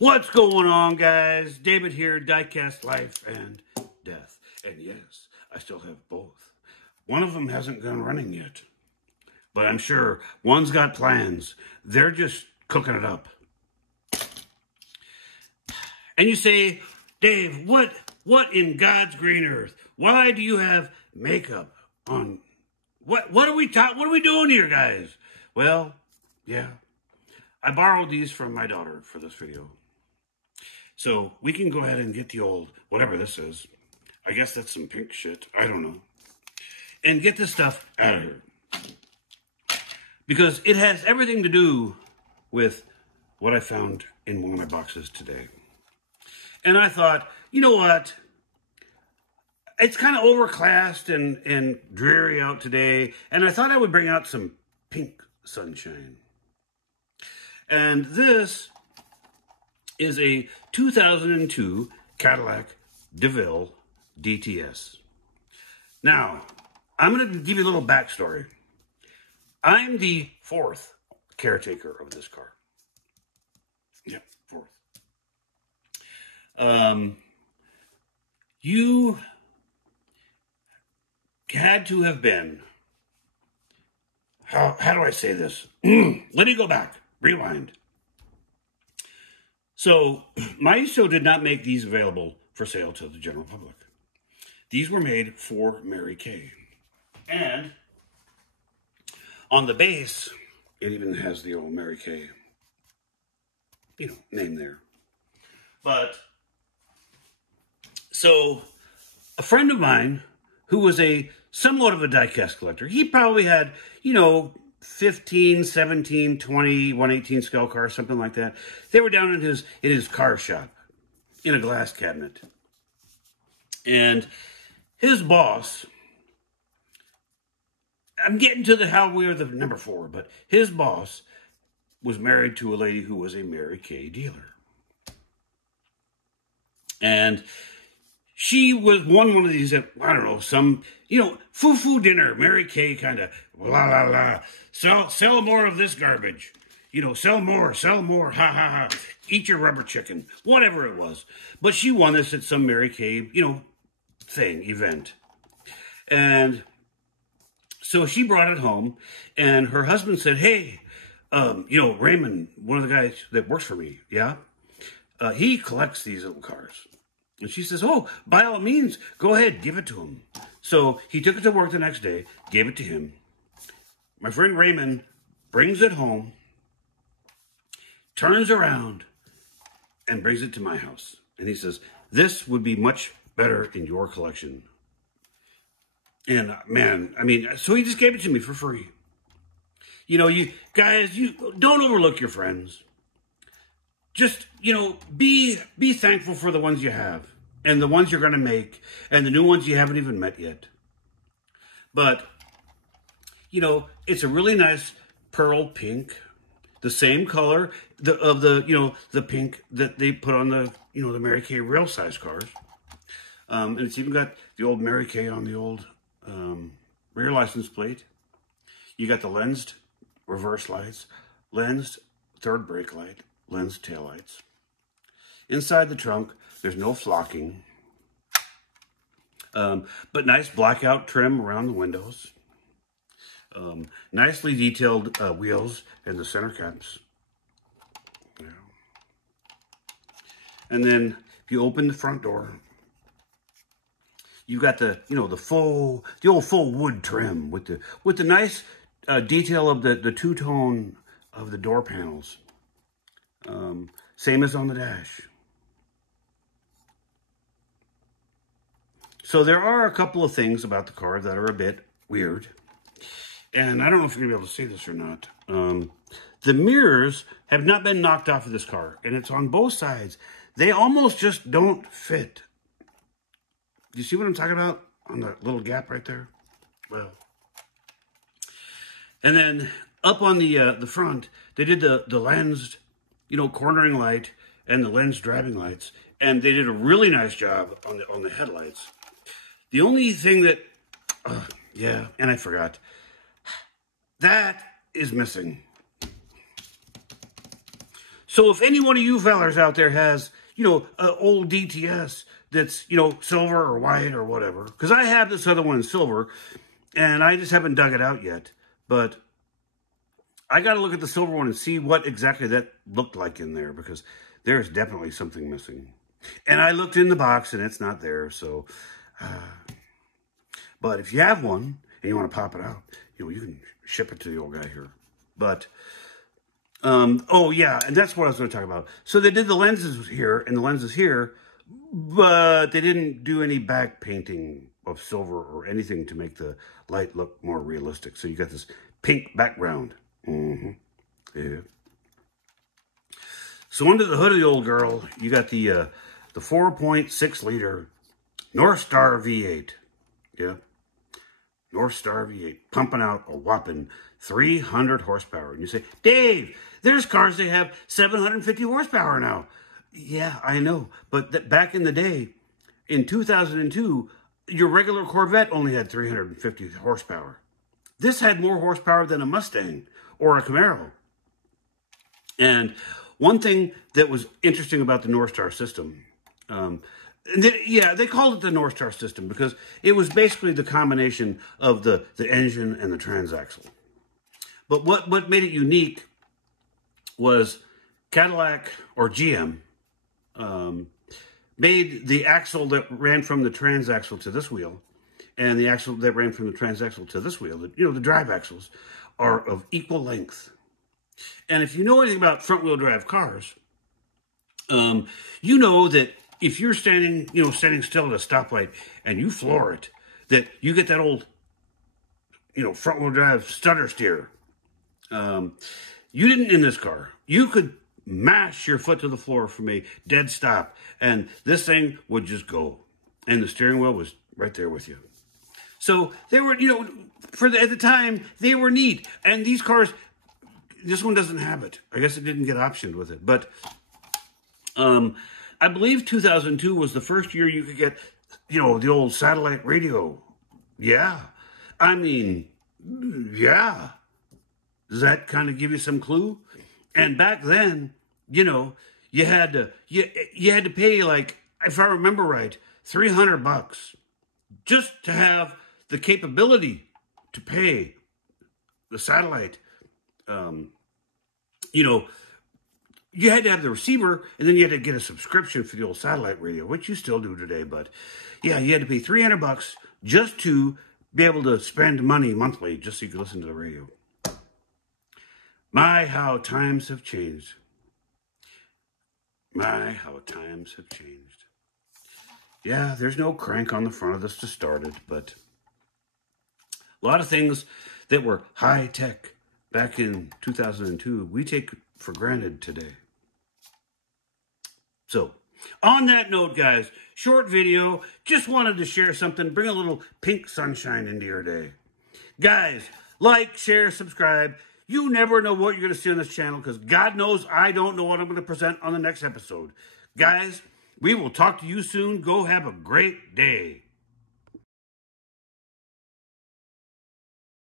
What's going on, guys? David here, Diecast Life and Death. And yes, I still have both. One of them hasn't gone running yet, but I'm sure one's got plans. They're just cooking it up. And you say, Dave, what in God's green earth? Why do you have makeup on? What are we doing here, guys? Well, yeah, I borrowed these from my daughter for this video. So we can go ahead and get the old, whatever this is. I guess that's some pink shit. I don't know. And get this stuff out of here. Because it has everything to do with what I found in one of my boxes today. And I thought, you know what? It's kind of overcast and dreary out today. And I thought I would bring out some pink sunshine. And this is a 2002 Cadillac DeVille DTS. Now, I'm going to give you a little backstory. I'm the fourth caretaker of this car. Yeah, fourth. You had to have been, how do I say this? Let me go back, rewind. So, Maestro did not make these available for sale to the general public. These were made for Mary Kay. And on the base, it even has the old Mary Kay, name there. But, so, a friend of mine who was somewhat of a diecast collector, he probably had, 15, 17, 20, 118 scale cars, something like that. They were down in his car shop in a glass cabinet. And his boss, I'm getting to how we're the number 4, but his boss was married to a lady who was a Mary Kay dealer. And she was one of these, I don't know, some, foo-foo dinner, Mary Kay kind of, la, la, la. Sell more of this garbage. Sell more, ha, ha, ha. Eat your rubber chicken, whatever it was. But she won this at some Mary Kay, event. And so she brought it home, and her husband said, hey, Raymond, one of the guys that works for me, yeah? He collects these little cars. And she says, oh, by all means, go ahead, give it to him. So he took it to work the next day, gave it to him. My friend Raymond brings it home, turns around, and brings it to my house. And he says, this would be much better in your collection. And man, so he just gave it to me for free. You guys, you don't overlook your friends. Just, be thankful for the ones you have and the ones you're going to make and the new ones you haven't even met yet. But, it's a really nice pearl pink, the same color of the pink that they put on the Mary Kay real size cars. And it's even got the old Mary Kay on the old rear license plate. You got the lensed reverse lights, lensed third brake light, lensed taillights. Inside the trunk, there's no flocking, but nice blackout trim around the windows. Nicely detailed wheels and the center caps. Yeah. And then if you open the front door, you got the old full wood trim with the nice detail of the two-tone of the door panels. Same as on the dash. So there are a couple of things about the car that are a bit weird. And I don't know if you're going to be able to see this or not. The mirrors have not been knocked off of this car. And it's on both sides. They almost just don't fit. Do you see what I'm talking about? On the little gap right there? Well. And then up on the front, they did the lensed, cornering light and the lens driving lights. And they did a really nice job on the headlights. The only thing that, and I forgot, that is missing. So So if any one of you fellers out there has, old DTS that's, silver or white or whatever, because I have this other one in silver, and I just haven't dug it out yet, but I got to look at the silver one and see what exactly that looked like in there, because there's definitely something missing. And I looked in the box, and it's not there, so... but if you have one, and you want to pop it out, you can ship it to the old guy here. But... oh, yeah, and that's what I was going to talk about. So they did the lenses here and the lenses here, but they didn't do any back painting of silver or anything to make the light look more realistic. So you got this pink background. Yeah. So under the hood of the old girl, you got the 4.6 liter North Star V8. Yeah. North Star V8 pumping out a whopping 300 horsepower. And you say, Dave, there's cars that have 750 horsepower now. Yeah, I know. But back in the day, in 2002, your regular Corvette only had 350 horsepower. This had more horsepower than a Mustang or a Camaro. And one thing that was interesting about the North Star system, they called it the North Star system because it was basically the combination of the engine and the transaxle. But what made it unique was Cadillac or GM made the axle that ran from the transaxle to this wheel and the axle that ran from the transaxle to this wheel, the drive axles, are of equal length. And if you know anything about front-wheel drive cars, you know that if you're standing still at a stoplight and you floor it, that you get that old, front-wheel drive stutter steer. You didn't in this car. You could mash your foot to the floor from a dead stop, and this thing would just go. And the steering wheel was right there with you. So they were, at the time, they were neat. And these cars, this one doesn't have it. I guess it didn't get optioned with it. But I believe 2002 was the first year you could get, the old satellite radio. Yeah. I mean, yeah. Does that kind of give you some clue? And back then, you had to pay, like, if I remember right, $300 just to have the capability to pay the satellite. You had to have the receiver, and then you had to get a subscription for the old satellite radio, which you still do today. But yeah, you had to pay $300 just to be able to spend money monthly just so you could listen to the radio. My, how times have changed. My, how times have changed. Yeah, there's no crank on the front of this to start it, but a lot of things that were high-tech back in 2002, we take for granted today. So, on that note, guys, short video, just wanted to share something, bring a little pink sunshine into your day. Guys, like, share, subscribe. You never know what you're going to see on this channel because God knows I don't know what I'm going to present on the next episode. Guys, we will talk to you soon. Go have a great day.